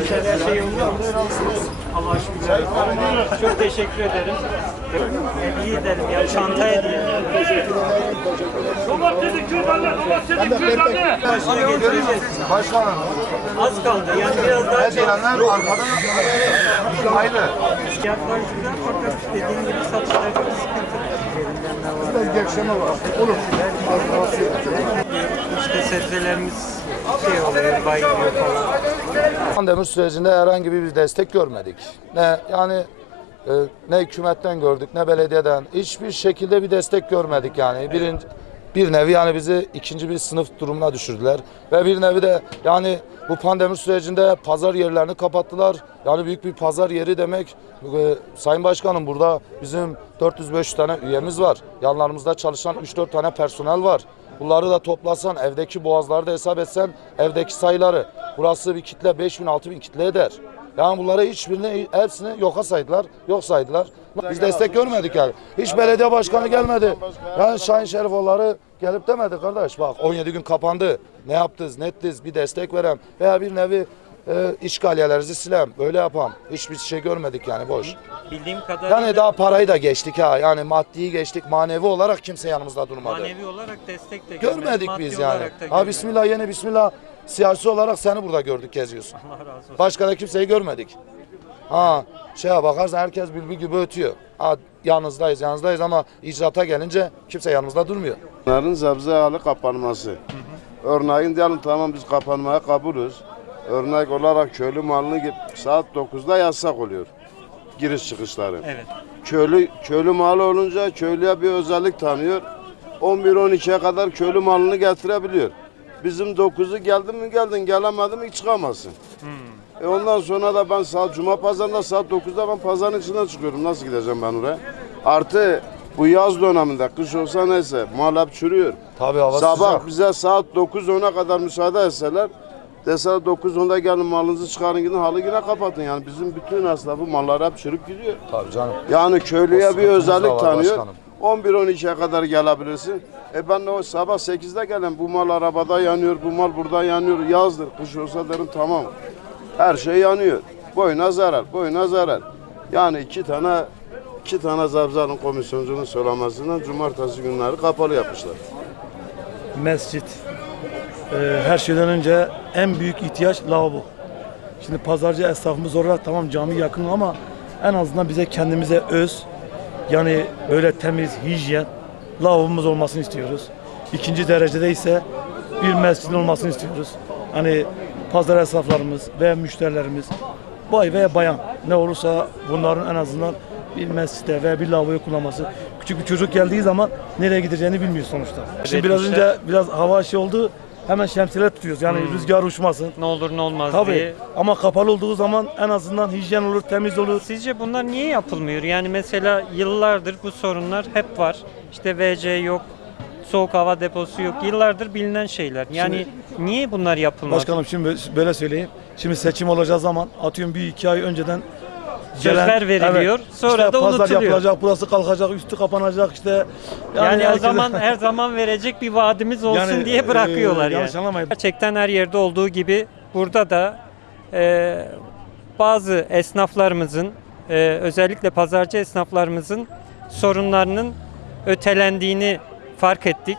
Bir şeyler şey mu? Allah şükür. Çok teşekkür ederim. İyi ederim ya çanta hediye. Domatesi kürdanla, domatesi kürdanla. Başına getireceğiz. Başkanım, Az kaldı yani biraz daha çok. gelenler arkadan aynı. Fiyatlar güzel fakat dediğim gibi satışlarda bir sıkıntı. Biraz gevşeme var. Olur. İşte sebzelerimiz şey oluyor, bayılıyor falan. Pandemi sürecinde herhangi bir destek görmedik. Ne yani e, ne hükümetten gördük ne belediyeden hiçbir şekilde bir destek görmedik yani. Birinci, bir nevi yani bizi ikinci bir sınıf durumuna düşürdüler ve bir nevi de yani bu pandemi sürecinde pazar yerlerini kapattılar. Yani büyük bir pazar yeri demek e, Sayın Başkanım burada bizim 400-500 tane üyemiz var. Yanlarımızda çalışan 3-4 tane personel var. Bunları da toplasan, evdeki boğazları da hesap etsen, evdeki sayıları. Burası bir kitle 5 bin, 6 bin kitle eder. Yani bunları hiçbirini, hepsini yoka saydılar, yok saydılar. Biz destek görmedik yani. Hiç belediye başkanı gelmedi. Yani Şahin Şerifoğulları gelip demedi kardeş bak 17 gün kapandı. Ne yaptınız, ne ettiniz bir destek verem. Veya bir nevi e, işgaliyelerinizi silem. Böyle yapam. Hiçbir şey görmedik yani boş. Bildiğim kadarıyla Yani daha parayı da geçtik ha. Yani maddiyi geçtik. Manevi olarak kimse yanımızda durmadı. manevi olarak destek de Görmedik maddi biz yani. olarak da Ha görmedik. bismillah yeni bismillah siyasi olarak seni burada gördük geziyorsun. Allah razı olsun. Başka da kimseyi görmedik. Ha şeye bakarsan herkes bülbül gibi ötüyor. Ha yanınızdayız yanınızdayız ama icraata gelince kimse yanımızda durmuyor. Bunların sebze halı kapanması. Örneğin diyelim tamam biz kapanmaya kabulüz. Örnek olarak köylü malını saat 9'da yasak oluyor. Giriş çıkışları. Evet. Köylü köylü malı olunca köylüye bir özellik tanıyor. 11-12'ye kadar köylü malını getirebiliyor. Bizim 9'u geldin mi geldin gelemedin mi hiç çıkamazsın. E ondan sonra da ben saat Cuma pazarında saat 9'da ben pazarın içinden çıkıyorum. Nasıl gideceğim ben oraya? Artı bu yaz döneminde kış olsa neyse mal hep çürüyor. Tabii hava Sabah sıcak. bize saat 9-10'a kadar müsaade etseler deseler 9-10'da gelin malınızı çıkarın gidin halı yine kapatın. Yani bizim bütün esnafı mallar hep çürüp gidiyor. Tabii canım. Yani köylüye bir sıkıntımız da özellik var tanıyor. başkanım. 11-12'ye kadar gelebilirsin. E ben de o sabah 8'de gelen bu mal arabada yanıyor, bu mal burada yanıyor. Yazdır, kış olsa derim tamam. Her şey yanıyor. Boyuna zarar, boyuna zarar. Yani iki tane iki tane zabzalın komisyoncunun söylemesinden cumartesi günleri kapalı yapmışlar. mescit. Ee, her şeyden önce en büyük ihtiyaç lavabo. Şimdi pazarcı esnafımız olarak tamam cami yakın ama en azından bize kendimize öz yani böyle temiz, hijyen lavabomuz olmasını istiyoruz. İkinci derecede ise bir mescidin olmasını istiyoruz. Hani pazar esnaflarımız ve müşterilerimiz bay veya bayan ne olursa bunların en azından bir mescitte veya bir lavaboyu kullanması. Küçük bir çocuk geldiği zaman nereye gideceğini bilmiyor sonuçta. Şimdi biraz önce biraz hava şey oldu. Hemen şemsiyeler tutuyoruz. Yani rüzgar uçmasın. Ne olur ne olmaz Tabii. diye. Ama kapalı olduğu zaman en azından hijyen olur, temiz olur. Sizce bunlar niye yapılmıyor? Yani mesela yıllardır bu sorunlar hep var. İşte VC yok, soğuk hava deposu yok. Yıllardır bilinen şeyler. Yani niye bunlar yapılmaz? Başkanım şimdi böyle söyleyeyim. Şimdi seçim olacağı zaman atıyorum bir iki ay önceden Sözler veriliyor, sonra işte da pazar unutuluyor. yapılacak, burası kalkacak, üstü kapanacak işte. Yani, o herkese- zaman her zaman verecek bir vaadimiz olsun Yani, diye bırakıyorlar e, yani. anlamayın. Gerçekten her yerde olduğu gibi burada da e, bazı esnaflarımızın e, özellikle pazarcı esnaflarımızın sorunlarının ötelendiğini fark ettik.